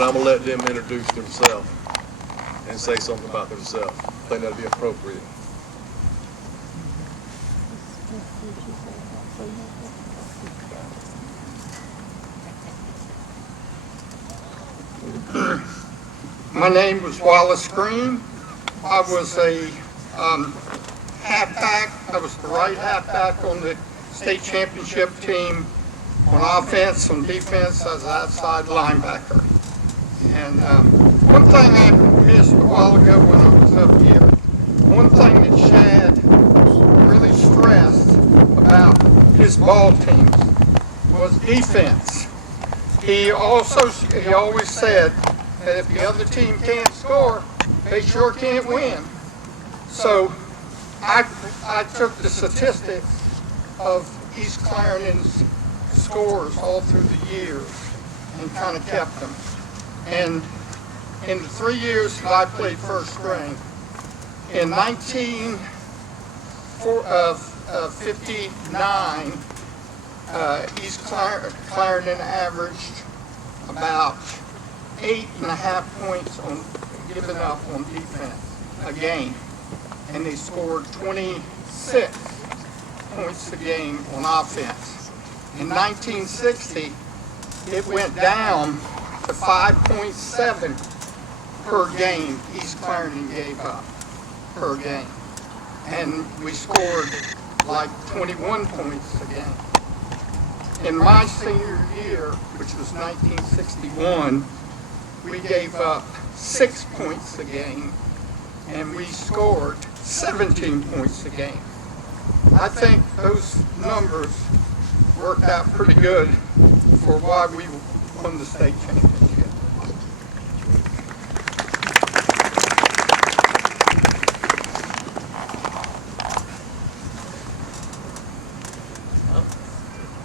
but I'm going to let them introduce themselves and say something about themselves. I think that'd be appropriate. My name was Wallace Green. I was a halfback. I was the right halfback on the state championship team. On offense, on defense, I was an outside linebacker. And one thing I missed a while ago when I was up here, one thing that Shad really stressed about his ball teams was defense. He always said that if the other team can't score, they sure can't win. So I took the statistics of East Clarendon's scores all through the years and kind of kept them. And in the 3 years that I played first string, in 1959, East Clarendon averaged about 8.5 points on given up on defense a game, and they scored 26 points a game on offense. In 1960, it went down to 5.7 per game East Clarendon gave up per game, and we scored like 21 points a game. In my senior year, which was 1961, we gave up 6 points a game, and we scored 17 points a game. I think those numbers worked out pretty good for why we won the state championship.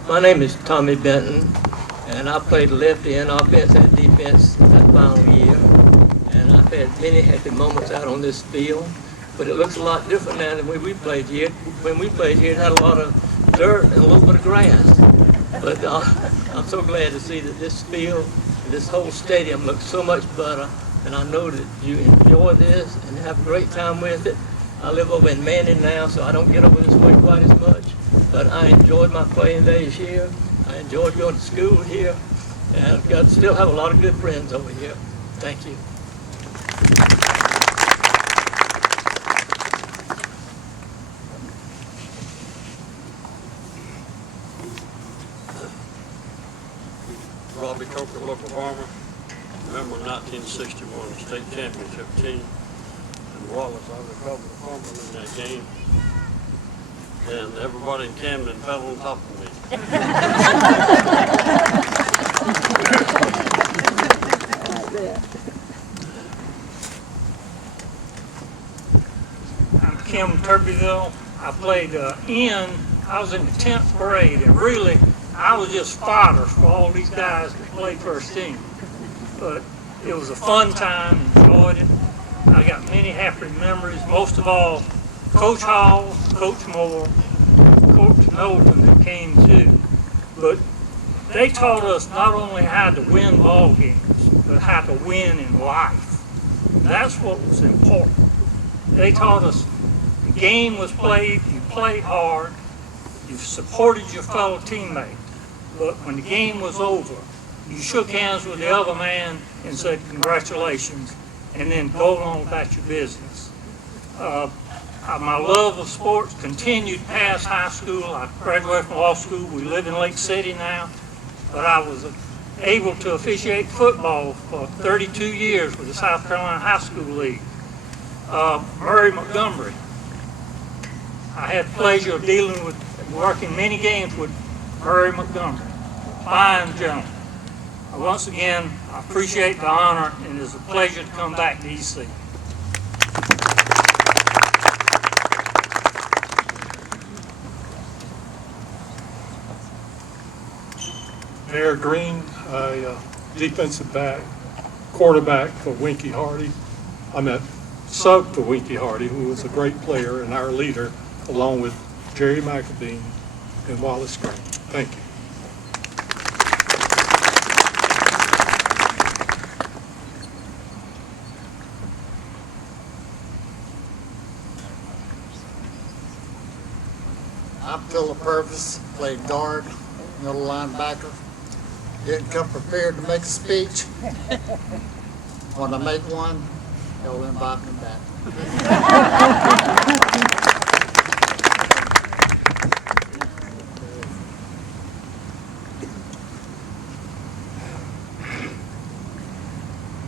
My name is Tommy Benton, and I played left end, offense, and defense that final year. And I've had many happy moments out on this field, but it looks a lot different now than when we played here. When we played here, it had a lot of dirt and a little bit of grass. But I'm so glad to see that this field, this whole stadium looks so much better, and I know that you enjoy this and have a great time with it. I live over in Manning now, so I don't get over this way quite as much, but I enjoyed my playing days here. I enjoyed going to school here, and I've still have a lot of good friends over here. Thank you. Robbie Coker, local farmer, member of 1961 state championship team. And Wallace, I was a couple of farmer in that game. And everybody in Camden fell on top of me. I'm Kim Turbeville. I played I was in the 10th grade, and really, I was just fodder for all these guys that played first team. But it was a fun time, enjoyed it. I got many happy memories, most of all, Coach Hall, Coach Moore, Coach Knowlton that came too. But they taught us not only how to win ball games, but how to win in life. That's what was important. They taught us the game was played, you played hard, you supported your fellow teammate. But when the game was over, you shook hands with the other man and said congratulations, and then go on about your business. My love of sports continued past high school. I graduated from law school. We live in Lake City now, but I was able to officiate football for 32 years with the South Carolina High School League. Murray Montgomery. I had the pleasure of working many games with Murray Montgomery. Fine gentleman. Once again, I appreciate the honor, and it's a pleasure to come back to EC. Mayor Green, defensive back, quarterback for Winky Hardy. I'm a sub to Winky Hardy, who was a great player and our leader, along with Jerry McAbeen and Wallace Green. Thank you. fulfill the purpose, played guard, middle linebacker. Didn't come prepared to make a speech. When I make one, y'all invite me back.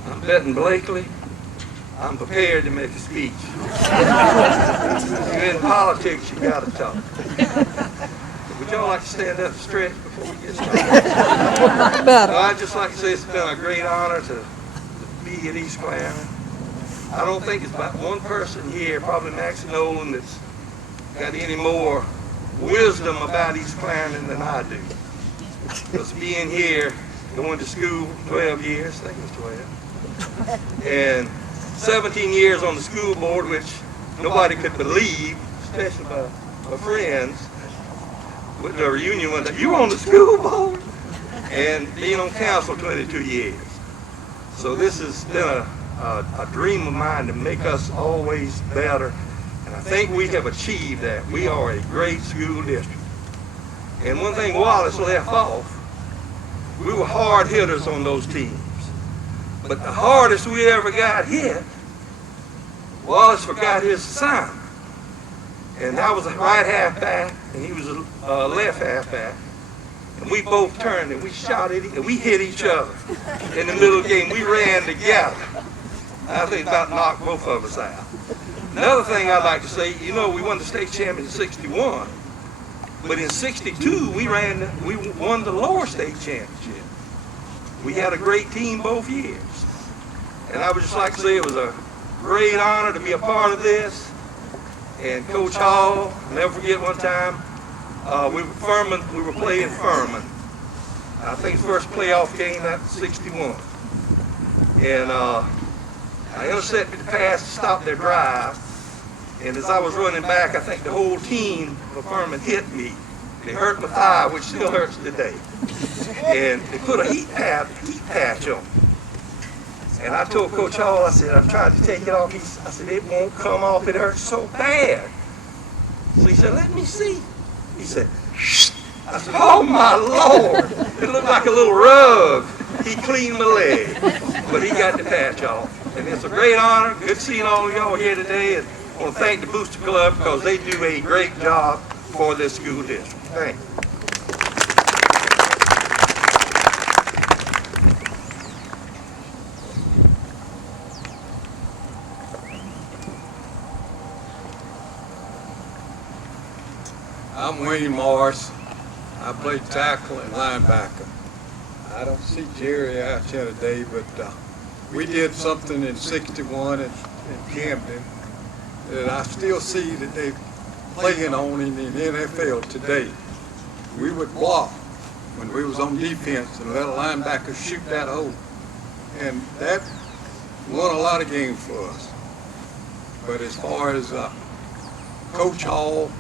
I'm Benton Blakely. I'm prepared to make a speech. You're in politics, you gotta talk. Would y'all like to stand up and stretch before we get started? No, I'd just like to say it's been a great honor to be at East Clarendon. I don't think it's about one person here, probably Max Nolan, that's got any more wisdom about East Clarendon than I do. Because being here, going to school 12 years, I think it was 12, and 17 years on the school board, which nobody could believe, especially my friends, with the reunion one day, you were on the school board? And being on council 22 years. So this has been a dream of mine to make us always better. And I think we have achieved that. We are a great school district. And one thing Wallace left off, we were hard hitters on those teams. But the hardest we ever got hit, Wallace forgot his assignment. And I was a right halfback, and he was a left halfback. And we both turned, and we shot at and we hit each other. In the middle of the game, we ran together. I think about knocked both of us out. Another thing I'd like to say, you know, we won the state championship in '61. But in '62, we won the lower state championship. We had a great team both years. And I would just like to say it was a great honor to be a part of this. And Coach Hall, I'll never forget one time, we were playing Furman. I think the first playoff game, that was '61. And I intercepted the pass to stop their drive. And as I was running back, I think the whole team of Furman hit me. They hurt my thigh, which still hurts today. And they put a heat patch on me. And I told Coach Hall, I said, I've tried to take it off. I said, it won't come off. It hurts so bad. So he said, let me see. He said, shh. I said, oh my Lord. It looked like a little rug. He cleaned my leg. But he got the patch off. And it's a great honor. Good seeing all of y'all here today. And I want to thank the Booster Club because they do a great job for this school district. Thank you. I'm Wayne Morris. I played tackle and linebacker. I don't see Jerry out here today, but we did something in '61 in Camden that I still see that they playing on in the NFL today. We would block when we was on defense and let a linebacker shoot that hole. And that won a lot of games for us. But as far as Coach Hall,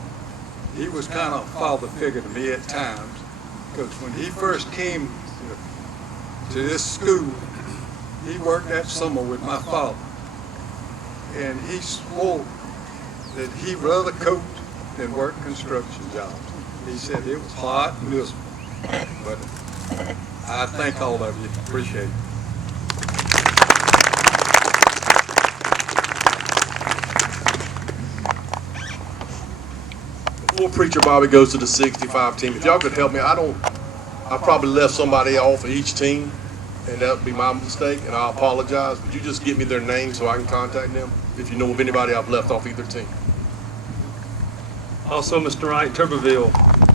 he was kind of a father figure to me at times, because when he first came to this school, he worked that summer with my father. And he swore that he'd rather coach than work construction jobs. He said it was hot and miserable. But I thank all of you. Appreciate it. Before Preacher Bobby goes to the 65 team, if y'all could help me, I probably left somebody off of each team, and that would be my mistake, and I apologize. Would you just give me their name so I can contact them, if you know of anybody I've left off either team? Also, Mr. Wright, Turbeville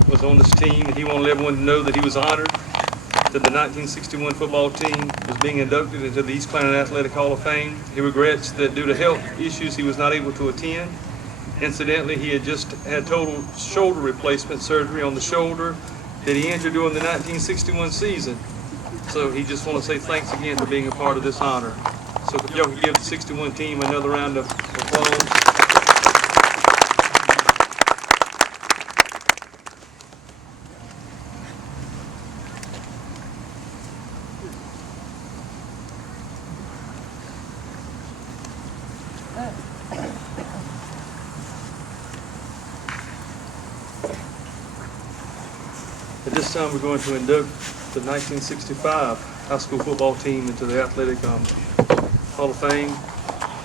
was on this team, and he wanted everyone to know that he was honored that the 1961 football team was being inducted into the East Clarendon Athletic Hall of Fame. He regrets that due to health issues, he was not able to attend. Incidentally, he had just had total shoulder replacement surgery on the shoulder that he injured during the 1961 season. So he just want to say thanks again for being a part of this honor. So if y'all could give the 61 team another round of applause. this time we're going to induct the 1965 high school football team into the Athletic Hall of Fame.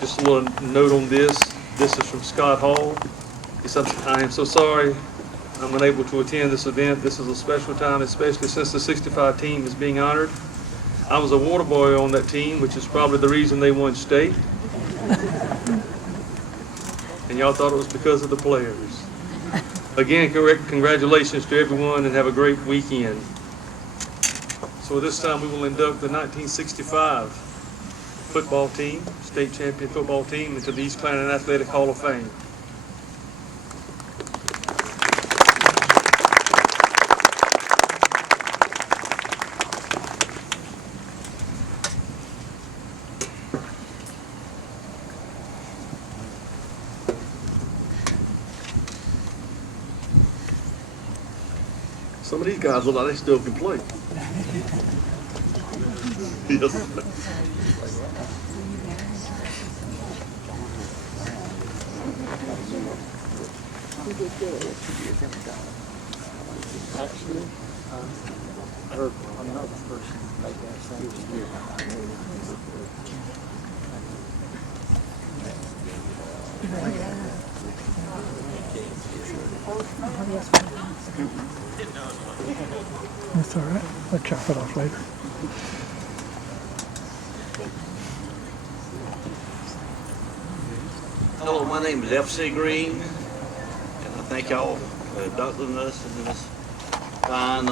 Just a little note on this. This is from Shad Hall. He said, I am so sorry I'm unable to attend this event. This is a special time, especially since the 65 team is being honored. I was a water boy on that team, which is probably the reason they won state. And y'all thought it was because of the players. Again, congratulations to everyone and have a great weekend. So this time we will induct the 1965 football team, state champion football team, into the East Clarendon Athletic Hall of Fame. Some of these guys look like they still can play. Yes. Actually, I heard another person make that same statement. That's all right. I'll chop it off later. Hello, my name is F.C. Green, and I thank y'all for inducting us in this fine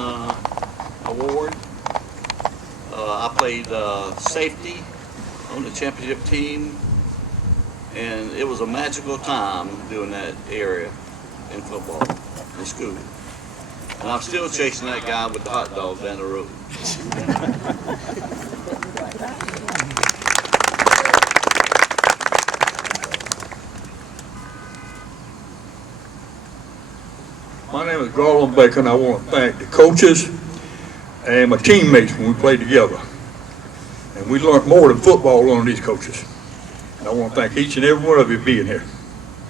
award. I played safety on the championship team, and it was a magical time doing that area in football in school. And I'm still chasing that guy with the hot dog down the road. My name is Garland Baker, and I want to thank the coaches and my teammates when we played together. And we learned more than football under these coaches. And I want to thank each and every one of you for being here.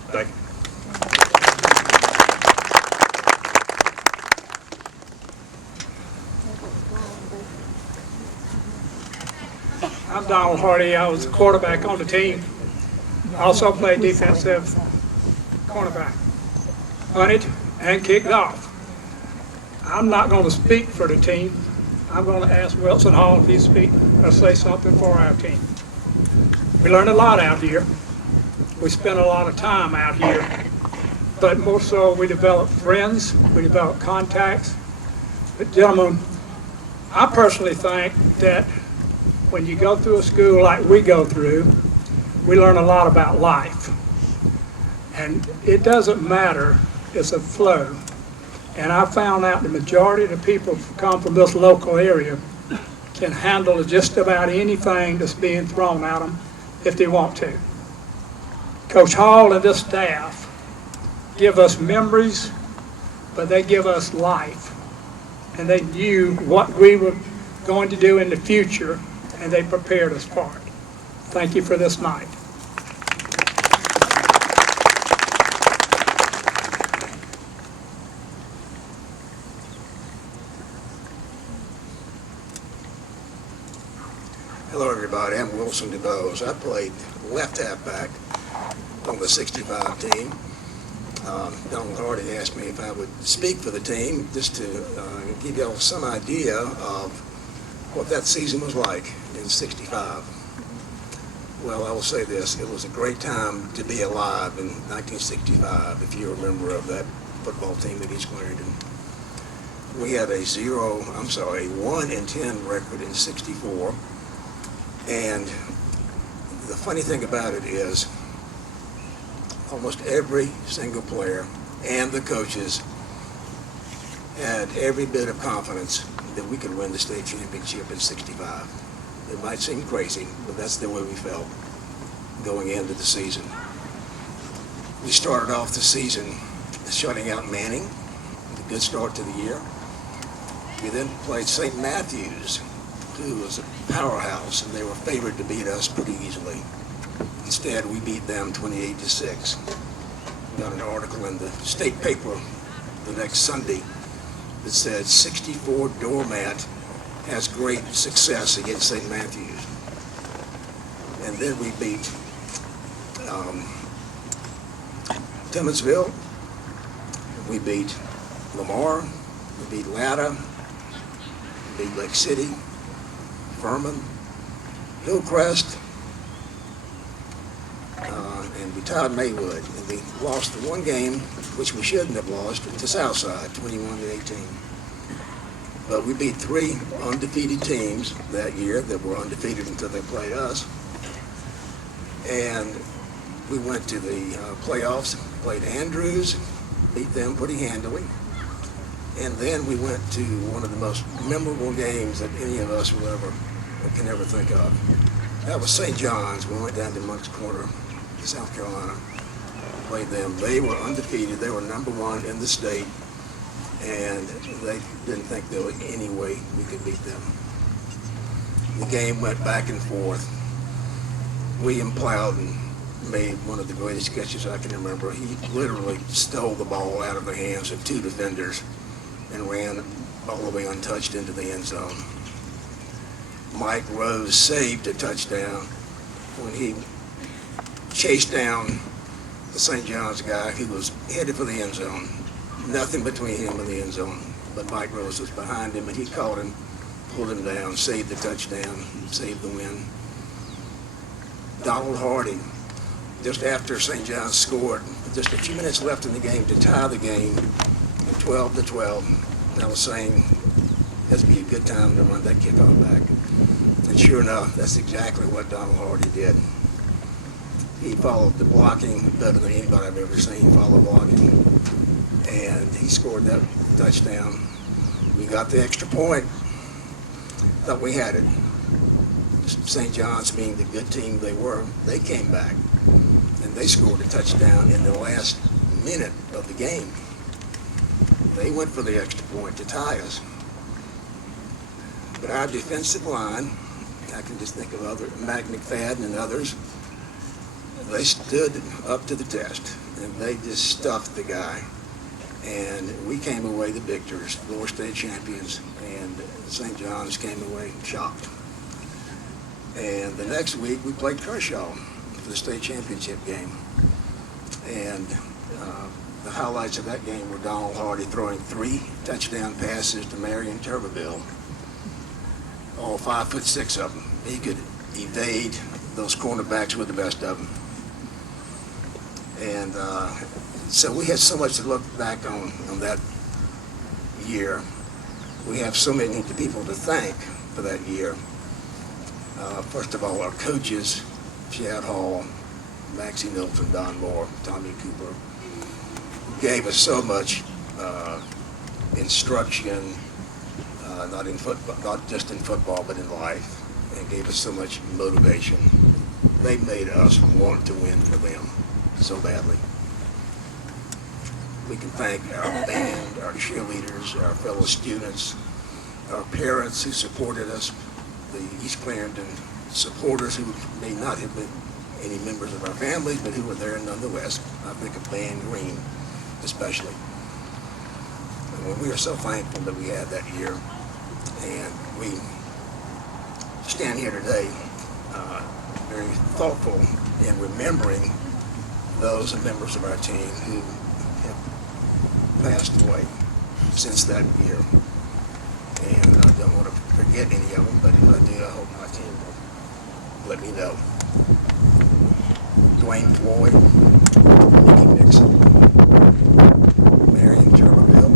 Thank you. I'm Donald Hardy. I was a quarterback on the team. I also played defensive cornerback. Punted and kicked off. I'm not going to speak for the team. I'm going to ask Wilson Hall if he speak or say something for our team. We learned a lot out here. We spent a lot of time out here. But more so, we developed friends. We developed contacts. But gentlemen, I personally think that when you go through a school like we go through, we learn a lot about life. And it doesn't matter, it's a flow. And I found out the majority of the people who come from this local area can handle just about anything that's being thrown at them if they want to. Coach Hall and this staff give us memories, but they give us life. And they knew what we were going to do in the future, and they prepared us for it. Thank you for this night. Hello everybody, I'm Wilson DeBose. I played left halfback on the 65 team. Donald Hardy asked me if I would speak for the team just to give y'all some idea of what that season was like in 65. Well, I will say this, it was a great time to be alive in 1965, if you're a member of that football team at East Clarendon. We had a 1-10 record in 64. And the funny thing about it is almost every single player and the coaches had every bit of confidence that we could win the state championship in 65. It might seem crazy, but that's the way we felt going into the season. We started off the season shutting out Manning, a good start to the year. We then played St. Matthews, who was a powerhouse, and they were favored to beat us pretty easily. Instead, we beat them 28-6. We got an article in the state paper the next Sunday that said 64 doormat has great success against St. Matthews. And then we beat Timorsville, we beat Lamar, we beat Latta, we beat Lake City, Furman, Hillcrest, and we tied Maywood. And we lost the one game, which we shouldn't have lost, to Southside, 21-18. But we beat 3 undefeated teams that year that were undefeated until they played us. And we went to the playoffs, played Andrews, beat them pretty handily. And then we went to one of the most memorable games that any of us can ever think of. That was St. John's. We went down to Moncks Corner, South Carolina, played them. They were undefeated. They were #1 in the state, and they didn't think there was any way we could beat them. The game went back and forth. William Plowden made one of the greatest catches I can remember. He literally stole the ball out of the hands of 2 defenders and ran all the way untouched into the end zone. Mike Rose saved a touchdown when he chased down the St. John's guy who was headed for the end zone. Nothing between him and the end zone, but Mike Rose was behind him, and he caught him, pulled him down, saved the touchdown, saved the win. Donald Hardy, just after St. John's scored, just a few minutes left in the game to tie the game, 12-12. I was saying, that'd be a good time to run that kickoff back. And sure enough, that's exactly what Donald Hardy did. He followed the blocking better than anybody I've ever seen follow blocking. And he scored that touchdown. We got the extra point. Thought we had it. St. John's, being the good team they were, they came back. And they scored a touchdown in the last minute of the game. They went for the extra point to tie us. But our defensive line, I can just think of Mac McFadden and others, they stood up to the test, and they just stuffed the guy. And we came away the victors, lower state champions, and St. John's came away shocked. And the next week, we played Kershaw for the state championship game. And the highlights of that game were Donald Hardy throwing 3 touchdown passes to Marion Turbeville. All 5'6" of them. He could evade those cornerbacks with the best of them. And so we had so much to look back on that year. We have so many people to thank for that year. First of all, our coaches, Shad Hall, Maxie Milton, Don Moore, Tommy Cooper, gave us so much instruction, not just in football, but in life, and gave us so much motivation. They made us want to win for them so badly. We can thank our band, our cheerleaders, our fellow students, our parents who supported us, the East Clarendon supporters who may not have been any members of our family, but who were there nonetheless. I think of Band Green especially. And we are so thankful that we had that year. And we stand here today very thoughtful in remembering those members of our team who have passed away since that year. And I don't want to forget any of them, but if I do, I hope my team will let me know. Dwayne Floyd, Mickey Nixon, Marion Turbeville,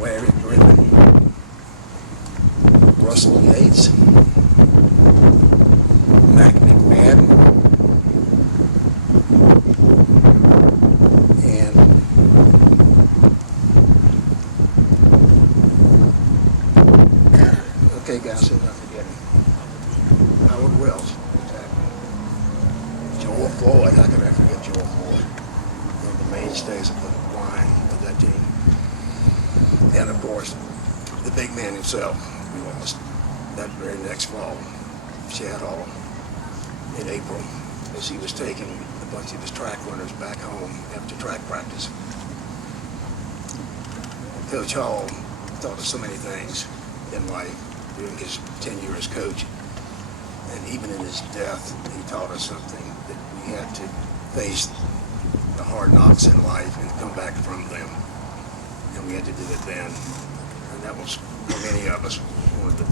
Larry Griffin, Russell Yates, Mac McFadden, and okay guys, who am I forgetting? Howard Wells, exactly. Joel Floyd, how could I forget Joel Floyd? One of the mainstays of the line of that team. And of course, the big man himself, we lost that very next fall, Shad Hall, in April, as he was taking a bunch of his track runners back home after track practice. Coach Hall taught us so many things in life during his tenure as coach. And even in his death, he taught us something, that we had to face the hard knocks in life and come back from them. And we had to do it then. And that was, for many of us, one of the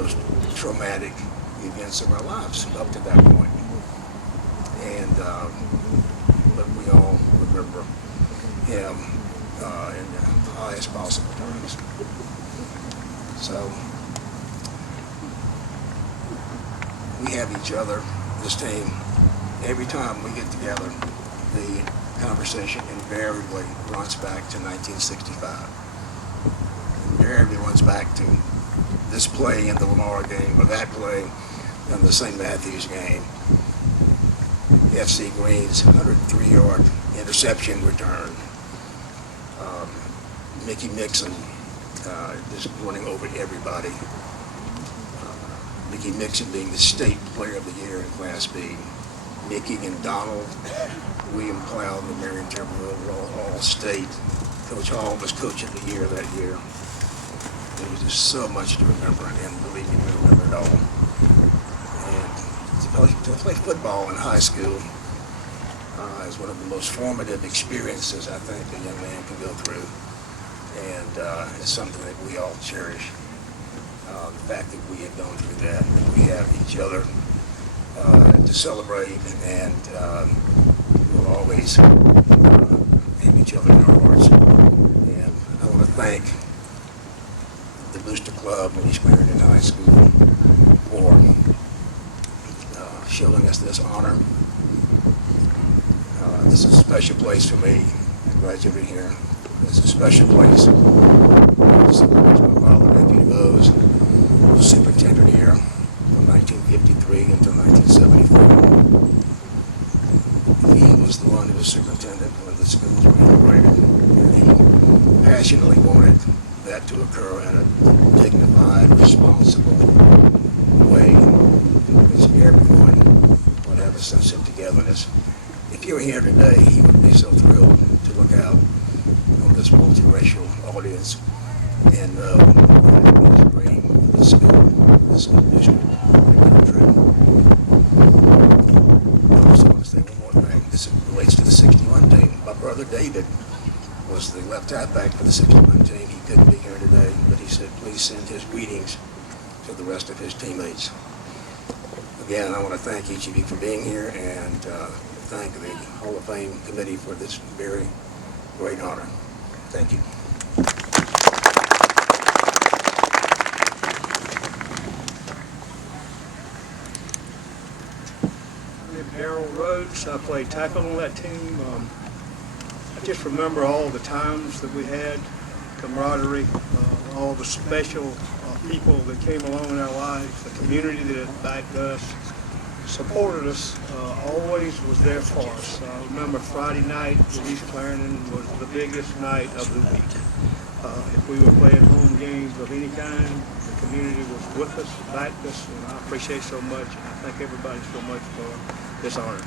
most traumatic events of our lives up to that point. And but we all remember him in the highest possible terms. So we have each other, this team. Every time we get together, the conversation invariably runs back to 1965. Invariably runs back to this play in the Lamar game, or that play in the St. Matthews game. FC Green's 103-yard interception return. Mickey Mixon just running over everybody. Mickey Mixon being the state player of the year in Class B. Mickey and Donald, William Cloud, the Marion Turbeville all state. Coach Hall was coach of the year that year. There was just so much to remember, and believe me, we remember it all. And to play football in high school is one of the most formative experiences I think a young man can go through. And it's something that we all cherish. The fact that we have gone through that, and we have each other to celebrate, and we'll always have each other in our hearts. And I want to thank the Booster Club in East Clarendon High School for showing us this honor. This is a special place for me. I'm glad you're here. It's a special place. This is my father, Deputy Bose, was superintendent here from 1953 until 1974. He was the one who was superintendent when the schools were integrated, and he passionately wanted that to occur in a dignified, responsible way, in which everyone would have a sense of togetherness. If you were here today, he would be so thrilled to look out on this multiracial audience and know that his dream for the school, this school district, would come true. I also want to say one more thing. This relates to the 61 team. My brother David was the left halfback for the 61 team. He couldn't be here today, but he said, please send his greetings to the rest of his teammates. Again, I want to thank each of you for being here, and thank the Hall of Fame committee for this very great honor. Thank you. I'm Daryl Rhodes. I played tackle on that team. I just remember all the times that we had, camaraderie, all the special people that came along in our lives, the community that backed us, supported us, always was there for us. I remember Friday night in East Clarendon was the biggest night of the week. If we were playing home games of any kind, the community was with us, backed us, and I appreciate so much, and I thank everybody so much for this honor.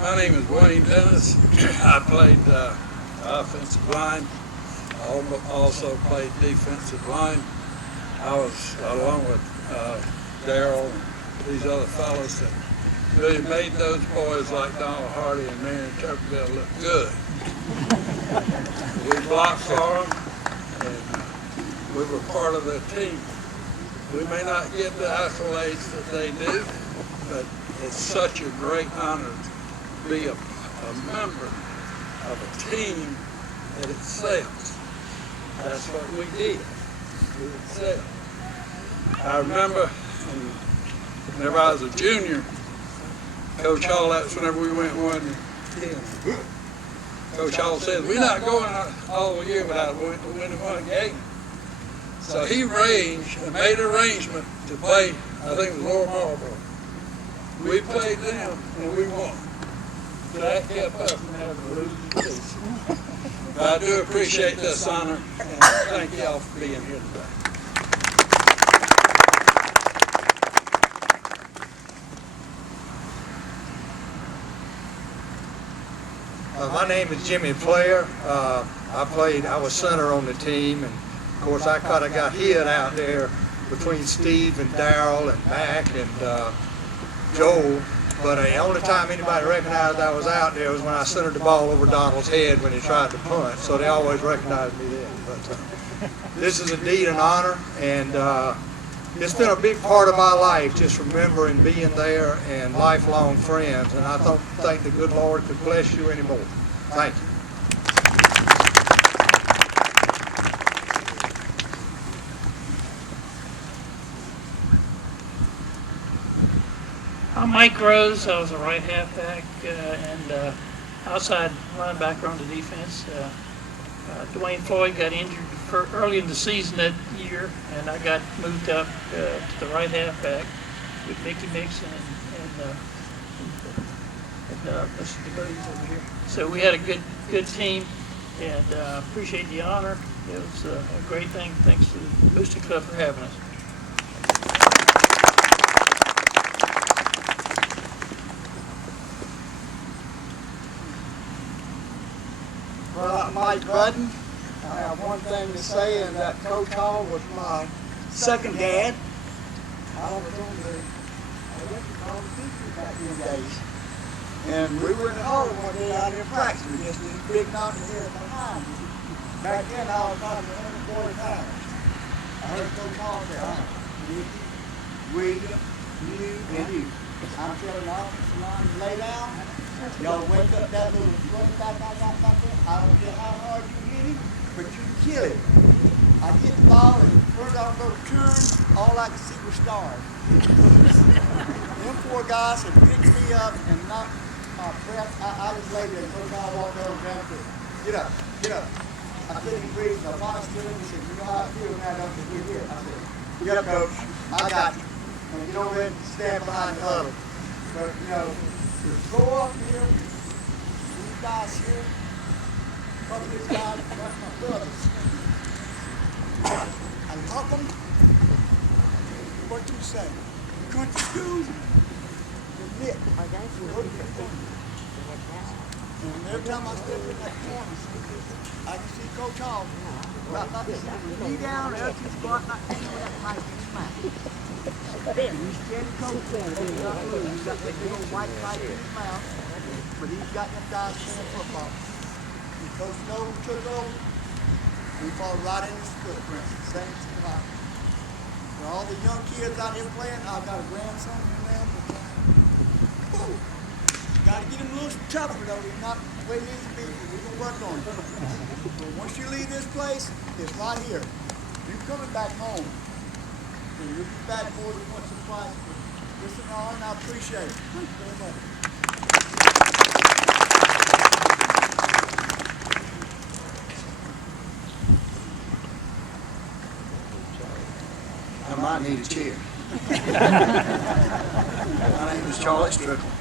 My name is Wayne Dennis. I played offensive line. I also played defensive line. I was along with Daryl and these other fellas that really made those boys like Donald Hardy and Marion Turbeville look good. We blocked for them, and we were part of their team. We may not get the accolades that they do, but it's such a great honor to be a member of a team that excels. That's what we did. We excelled. I remember whenever I was a junior, Coach Hall, that's whenever we went 1-10. Coach Hall said, we're not going all year without winning one game. So he made arrangement to play, I think it was Lower Marlboro. We played them and we won. So that kept us from having to lose the season. I do appreciate this honor, and thank y'all for being here today. My name is Jimmy Player. I was center on the team, and of course I kind of got hit out there between Steve and Darrell and Mac and Joel. But the only time anybody recognized I was out there was when I centered the ball over Donald's head when he tried to punt. So they always recognized me then. But this is indeed an honor, and it's been a big part of my life, just remembering being there and lifelong friends. And I don't think the good Lord could bless you anymore. Thank you. I'm Mike Rose. I was a right halfback and outside linebacker on the defense. Dwayne Floyd got injured early in the season that year, and I got moved up to the right halfback with Mickey Mixon and Mr. DeBose over here. So we had a good team, and appreciate the honor. It was a great thing. Thanks to the Booster Club for having us. Well, I'm Mike Budden. I have one thing to say, and that Coach Hall was my second dad. I was on the teachers back in the days. And we were in the hall one day out here practicing against these big knockers here behind me. Back then I was about 140 pounds. I heard Coach Hall say, William, you, and you. I'm telling the offensive line to lay down. Y'all wake up that little running back I got back there. I don't care how hard you hit him, but you can kill him. I get the ball and first I go to turn, all I could see was stars. Them four guys had picked me up and knocked my breath. I just laid there and Coach Hall walked over and grabbed me. Get up, get up. I couldn't even breathe. I finally stood up and said, you know how I feel now, don't you? Get here. I said, get up, Coach. I got you. And get over there and stand behind the huddle. But, you know, to go up here, these guys here, a couple of these guys, that's my brothers. I love them. What you say? Country school? Admit. And every time I step in that corner, I can see Coach Hall. Right like this. Knee down, else he's going like that mic in his mouth. He's steady coach. He's got that big old white light in his mouth, but he's got them guys playing football. When Coach Nolan took over, we followed right in his footprints. Same thing about it. For all the young kids out here playing, I've got a grandson in there. Got to get him a little tougher though. He's not the way he needs to be. We're going to work on it. But once you leave this place, it's right here. You're coming back home. And you'll be back more than once or twice. But it's an honor and I appreciate it. Thank you very much. I might need a chair. My name is Charlie Strickland.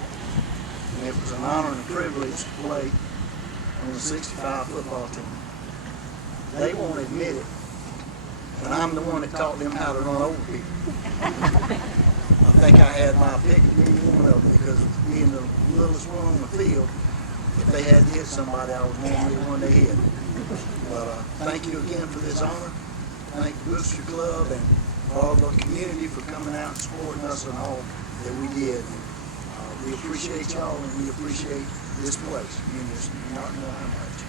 And it was an honor and a privilege to play on the 65 football team. They won't admit it, but I'm the one that taught them how to run over people. I think I had my pick of being one of them because being the littlest one on the field, if they had to hit somebody, I was normally the one they hit. But thank you again for this honor. Thank the Booster Club and all the community for coming out and supporting us and all that we did. We appreciate y'all and we appreciate this place. You just not know how much.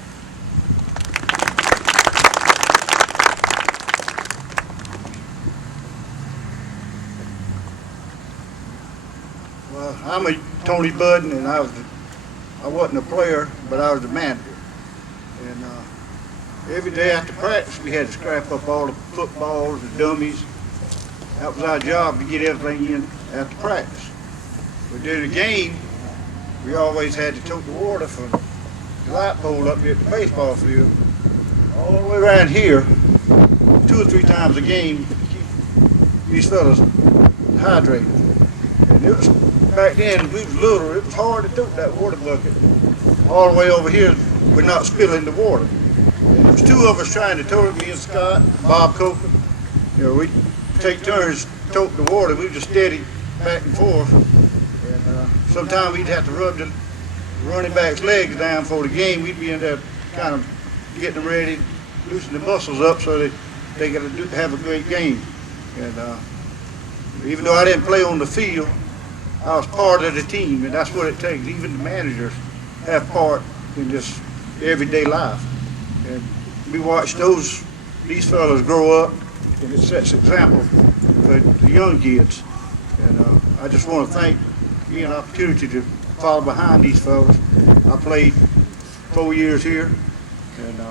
Well, I'm a Tony Budden, and I wasn't a player, but I was the manager. And every day after practice, we had to scrap up all the footballs, the dummies. That was our job to get everything in after practice. But during the game, we always had to tote the water from the light pole up here at the baseball field all the way around here 2 or 3 times a game to keep these fellas hydrated. And it was, back then, we was little, it was hard to tote that water bucket all the way over here with not spilling the water. was two of us trying to tote it, me and Scott, Bob Copeland. You know, we'd take turns toting the water. We were just steady back and forth. And sometimes we'd have to rub the running back's legs down for the game. We'd be in there kind of getting them ready, loosening the muscles up so that they could have a great game. And even though I didn't play on the field, I was part of the team, and that's what it takes. Even the managers have part in just everyday life. And we watch these fellas grow up, and it sets example for the young kids. And I just want to thank me an opportunity to follow behind these fellas. I played 4 years here, and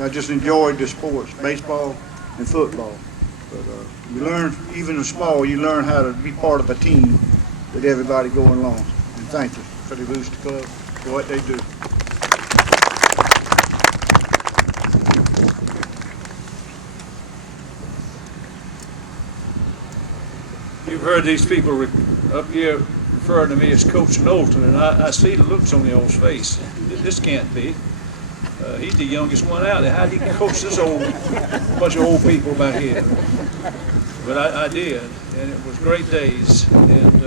I just enjoyed the sports, baseball and football. But you learn, even in small, you learn how to be part of a team with everybody going along. And thank you for the Booster Club for what they do. You've heard these people up here referring to me as Coach Knowlton, and I see the looks on the old face. This can't be. He's the youngest one out there. How did he coach this bunch of old people back here? But I did, and it was great days. And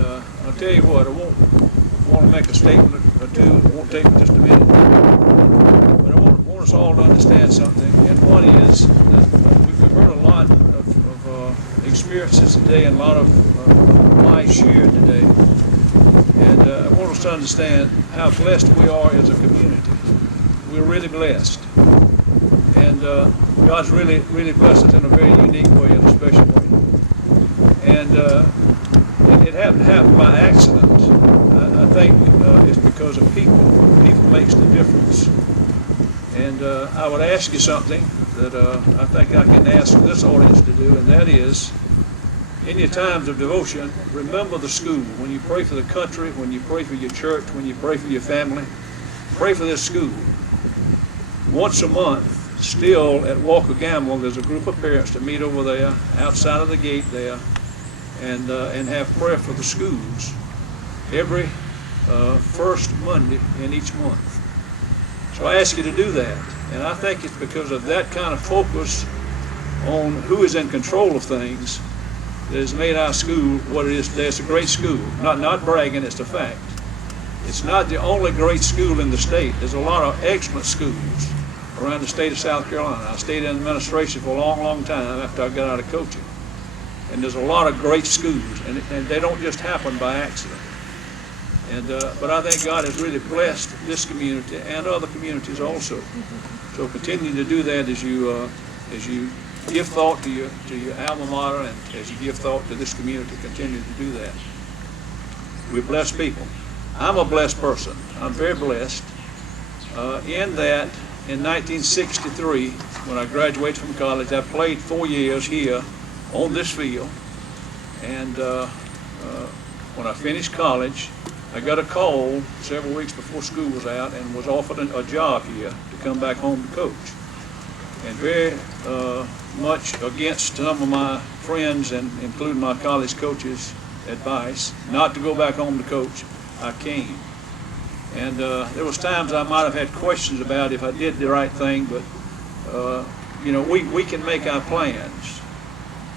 I'll tell you what, I want to make a statement or two. It won't take me just a minute. But I want us all to understand something. And one is that we've heard a lot of experiences today and a lot of life shared today. And I want us to understand how blessed we are as a community. We're really blessed. And God's really, really blessed us in a very unique way, in a special way. And it happened to happen by accident. I think it's because of people. People makes the difference. And I would ask you something that I think I can ask this audience to do, and that is, in your times of devotion, remember the school. When you pray for the country, when you pray for your church, when you pray for your family, pray for this school. Once a month, still at Walker Gamble, there's a group of parents that meet over there, outside of the gate there, and have prayer for the schools every first Monday in each month. So I ask you to do that. And I think it's because of that kind of focus on who is in control of things that has made our school what it is today. It's a great school. Not bragging, it's a fact. It's not the only great school in the state. There's a lot of excellent schools around the state of South Carolina. I stayed in administration for a long, long time after I got out of coaching. And there's a lot of great schools, and they don't just happen by accident. And but I think God has really blessed this community and other communities also. So continue to do that as you give thought to your alma mater, and as you give thought to this community. Continue to do that. We're blessed people. I'm a blessed person. I'm very blessed in that in 1963, when I graduated from college, I played 4 years here on this field. And when I finished college, I got a call several weeks before school was out and was offered a job here to come back home to coach. And very much against some of my friends, and including my college coaches' advice, not to go back home to coach, I came. And there was times I might have had questions about if I did the right thing, but you know, we can make our plans.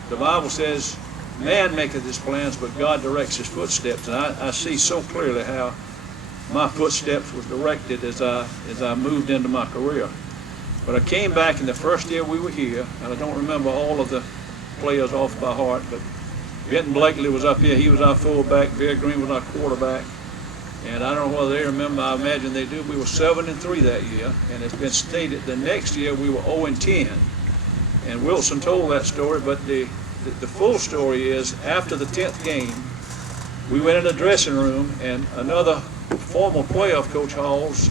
The Bible says, man maketh his plans, but God directs his footsteps. And I see so clearly how my footsteps was directed as I moved into my career. But I came back in the first year we were here, and I don't remember all of the players off by heart, but Benton Blakely was up here. He was our fullback. Bear Green was our quarterback. And I don't know whether they remember. I imagine they do. We were 7-3 that year, and it's been stated the next year we were 0-10. And Wilson told that story, but the full story is after the 10th game, we went in the dressing room, and another former player of Coach Hall's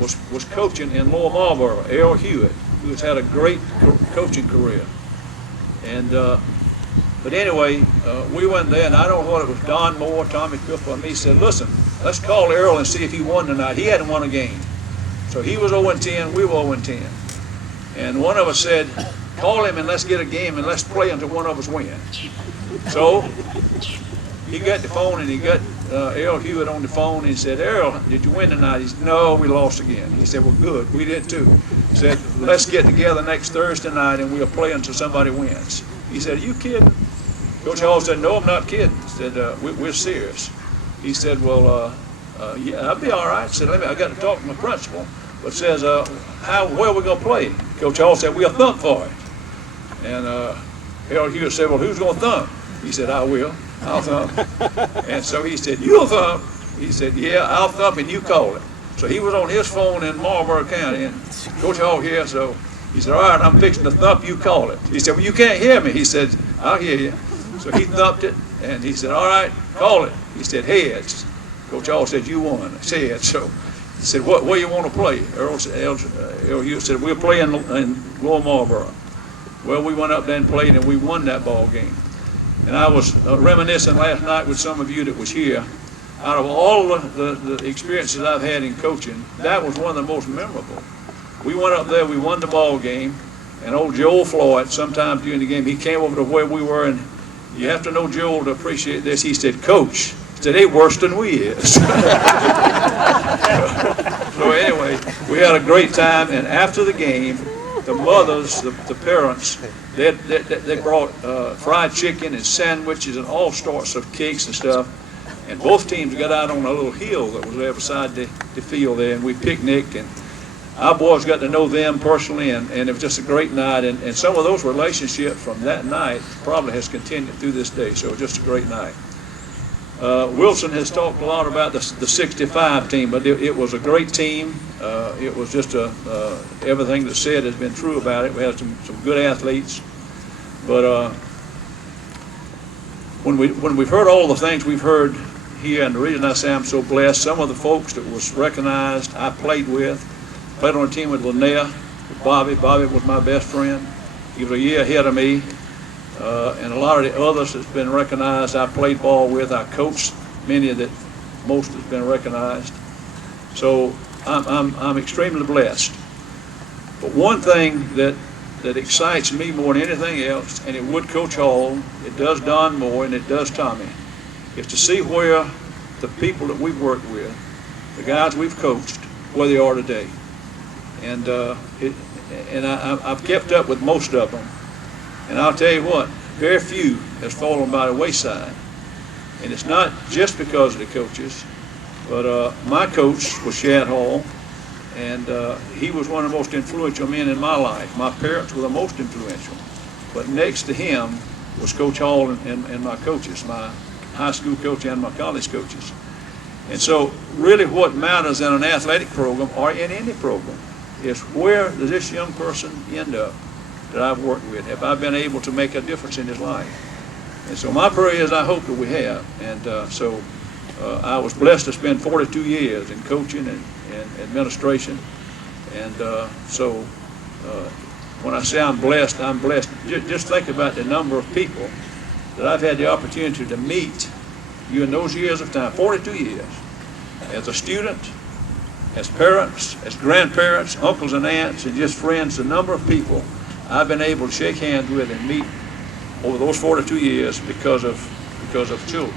was coaching in Lower Marlboro, Earl Hewitt, who has had a great coaching career. And but anyway, we went there, and I don't know what it was, Don Moore, Tommy Cooper, and me said, listen, let's call Earl and see if he won tonight. He hadn't won a game. So he was 0-10, we were 0-10. And one of us said, call him and let's get a game and let's play until one of us wins. So he got the phone, and he got Earl Hewitt on the phone, and he said, Earl, did you win tonight? He said, no, we lost again. He said, well, good, we did too. said, let's get together next Thursday night and we'll play until somebody wins. He said, are you kidding? Coach Hall said, no, I'm not kidding. He said, we're serious. He said, well, yeah, I'll be all right. He said, I got to talk to my principal. But says, where are we going to play? Coach Hall said, we'll thump for it. And Harold Hewitt said, well, who's going to thump? He said, I will. I'll thump. And so he said, you'll thump? He said, yeah, I'll thump and you call it. So he was on his phone in Marlboro County, and Coach Hall here, so he said, all right, I'm fixing to thump, you call it. He said, well, you can't hear me. He said, I'll hear you. So he thumped it, and he said, all right, call it. He said, heads. Coach Hall said, you won. I said, so he said, where do you want to play? Earl Hewitt said, we'll play in Lower Marlboro. Well, we went up there and played, and we won that ball game. And I was reminiscing last night with some of you that was here. Out of all the experiences I've had in coaching, that was one of the most memorable. We went up there, we won the ball game, and old Joel Floyd, sometime during the game, he came over to where we were, and you have to know Joel to appreciate this. He said, Coach, he said, they worse than we is. So anyway, we had a great time, and after the game, the mothers, the parents, they brought fried chicken and sandwiches and all sorts of cakes and stuff. And both teams got out on a little hill that was there beside the field there, and we picnicked, and our boys got to know them personally, and it was just a great night. And some of those relationships from that night probably has continued through this day, so it was just a great night. Wilson has talked a lot about the 65 team, but it was a great team. It was just everything that's said has been true about it. We had some good athletes, but when we've heard all the things we've heard here, and the reason I say I'm so blessed, some of the folks that was recognized, I played on a team with Linnea, with Bobby. Bobby was my best friend. He was a year ahead of me. And a lot of the others that's been recognized, I played ball with, I coached many of that, most has been recognized. So I'm extremely blessed. But one thing that excites me more than anything else, and it would Coach Hall, it does Don Moore, and it does Tommy, is to see where the people that we've worked with, the guys we've coached, where they are today. And I've kept up with most of them. And I'll tell you what, very few has fallen by the wayside. And it's not just because of the coaches, but my coach was Shad Hall, and he was one of the most influential men in my life. My parents were the most influential. But next to him was Coach Hall and my coaches, my high school coach and my college coaches. And so really what matters in an athletic program or in any program is where does this young person end up that I've worked with? Have I been able to make a difference in his life? And so my prayer is I hope that we have. And I was blessed to spend 42 years in coaching and administration. And when I say I'm blessed, I'm blessed. Just think about the number of people that I've had the opportunity to meet you in those years of time, 42 years, as a student, as parents, as grandparents, uncles and aunts, and just friends, the number of people I've been able to shake hands with and meet over those 42 years because of children.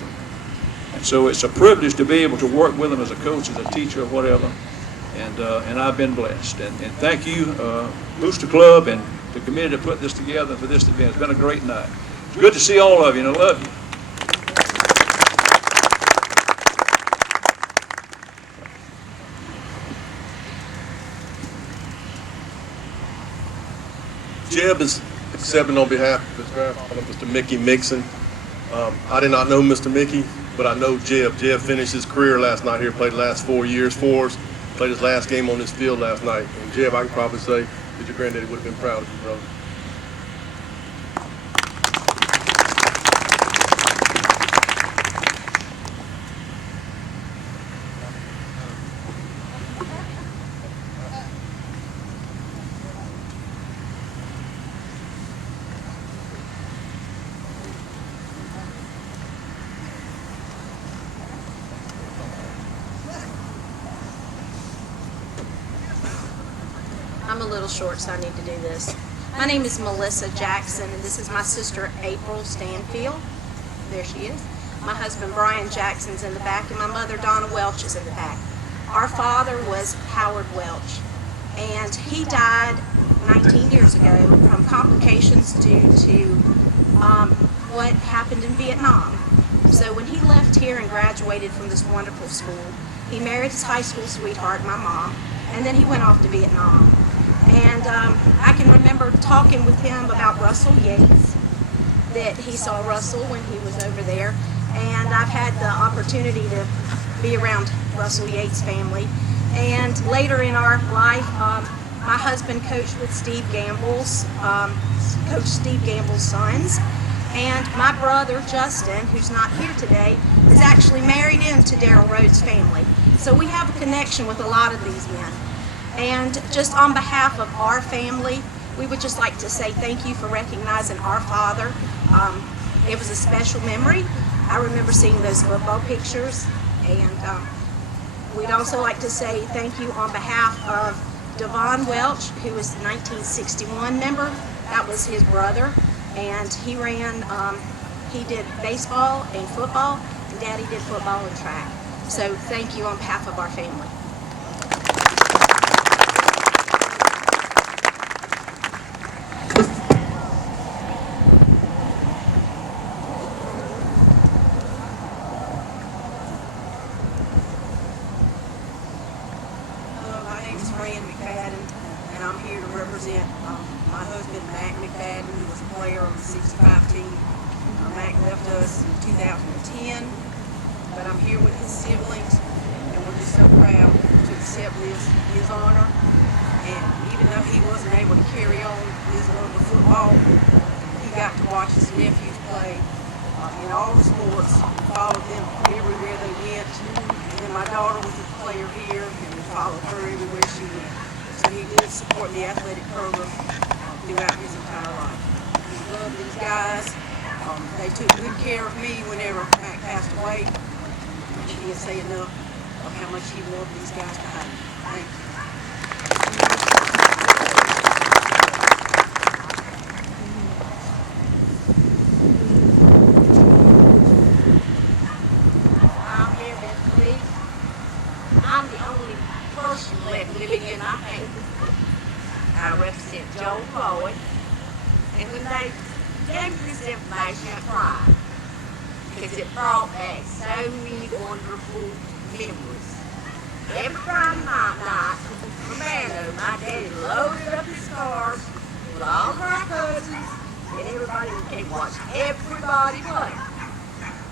And so it's a privilege to be able to work with them as a coach, as a teacher, or whatever. And I've been blessed. And thank you, Booster Club, and the committee that put this together for this event. It's been a great night. It's good to see all of you, and I love you. Jeb is accepting on behalf of his grandfather, Mr. Mickey Mixon. I did not know Mr. Mickey, but I know Jeb. Jeb finished his career last night here, played the last 4 years for us, played his last game on this field last night. And Jeb, I can probably say that your granddaddy would have been proud of you, brother. I'm a little short, so I need to do this. My name is Melissa Jackson, and this is my sister April Stanfield. There she is. My husband Brian Jackson's in the back, and my mother Donna Welch is in the back. Our father was Howard Welch. and he died 19 years ago from complications due to what happened in Vietnam. So when he left here and graduated from this wonderful school, he married his high school sweetheart, my mom, and then he went off to Vietnam. And I can remember talking with him about Russell Yates, that he saw Russell when he was over there, and I've had the opportunity to be around Russell Yates' family. And later in our life, my husband coached with Coach Steve Gamble's sons. And my brother, Justin, who's not here today, is actually married into Darryl Rhodes' family. So we have a connection with a lot of these men. And just on behalf of our family, we would just like to say thank you for recognizing our father. It was a special memory. I remember seeing those football pictures. And we'd also like to say thank you on behalf of Devon Welch, who was the 1961 member. That was his brother. And he did baseball and football, and Daddy did football and track. So thank you on behalf of our family. Hello, my name is Fran McFadden, and I'm here to represent my husband, Mac McFadden, who was a player on the 65 team. Mac left us in 2010, but I'm here with his siblings, and we're just so proud to accept his honor. And even though he wasn't able to carry on his love of football, he got to watch his nephews play in all the sports, followed them everywhere they went. And then my daughter was a player here, and we followed her everywhere she went. So he did support the athletic program throughout his entire life. He loved these guys. They took good care of me whenever Mac passed away. I can't say enough of how much he loved these guys behind him. Thank you. I'm here this week. I'm the only person left living in my family. I represent Joe Floyd, and when they gave me this information, I cried because it brought back so many wonderful memories. Every Friday night, Romano, my daddy loaded up his cars with all of our cousins, and everybody came watch everybody play.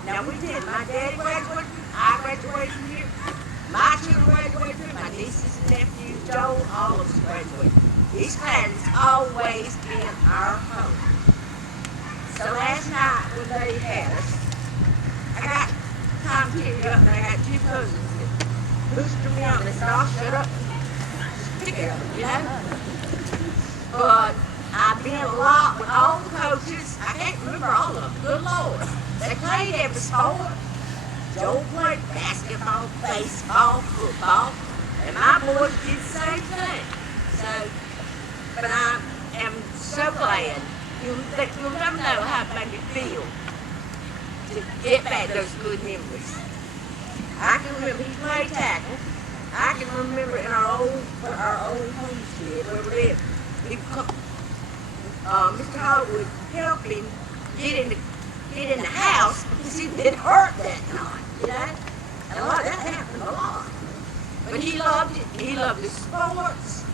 Now we did. My daddy graduated, I graduated from here, my children graduated from here, my nieces and nephews, Joel, all of us graduated. East Clarendon's always been our home. So last night when they had us, I got time to tear up, and I got two cousins that boosted me up and they said, "Oh, shut up, just pick it up," you know? But I've been a lot with all the coaches. I can't remember all of them, good Lord. They played every sport. Joe played basketball, baseball, football, and my boys did the same thing. So, but I am so glad. You'll never know how it made me feel to get back those good memories. I can remember he played tackle. I can remember in our old homestead where we lived, Mr. Hollywood helped him get in the house because he'd been hurt that night, you know? And a lot that happened a lot. But he loved it. He loved the sports.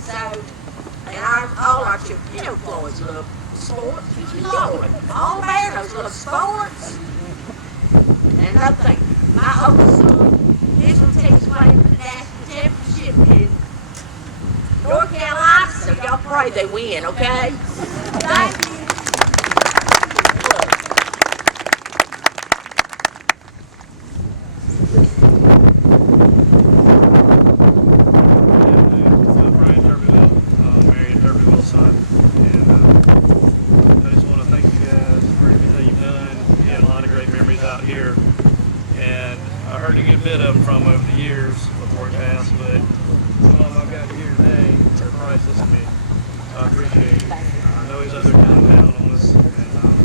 So, and all our children, you know, Floyd's love sports. Lord, all Mariners love sports. And another thing, my oldest son, his team's playing for the national championship in North Carolina, so y'all pray they win, okay? Thank you. Brian Turbeville, married Turbeville's son, and I just want to thank you guys for everything you've done. We had a lot of great memories out here, and I heard a good bit of them from over the years before it passed, but some of them I've got here today are priceless to me. I appreciate it. I know he's out there counting down on us, and I'm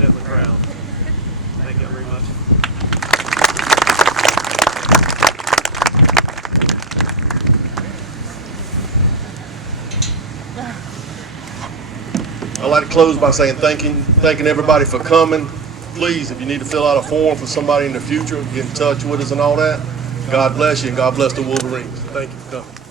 definitely proud. Thank you very much. I'd like to close by saying thanking everybody for coming. Please, if you need to fill out a form for somebody in the future, get in touch with us and all that. God bless you, and God bless the Wolverines. Thank you for coming.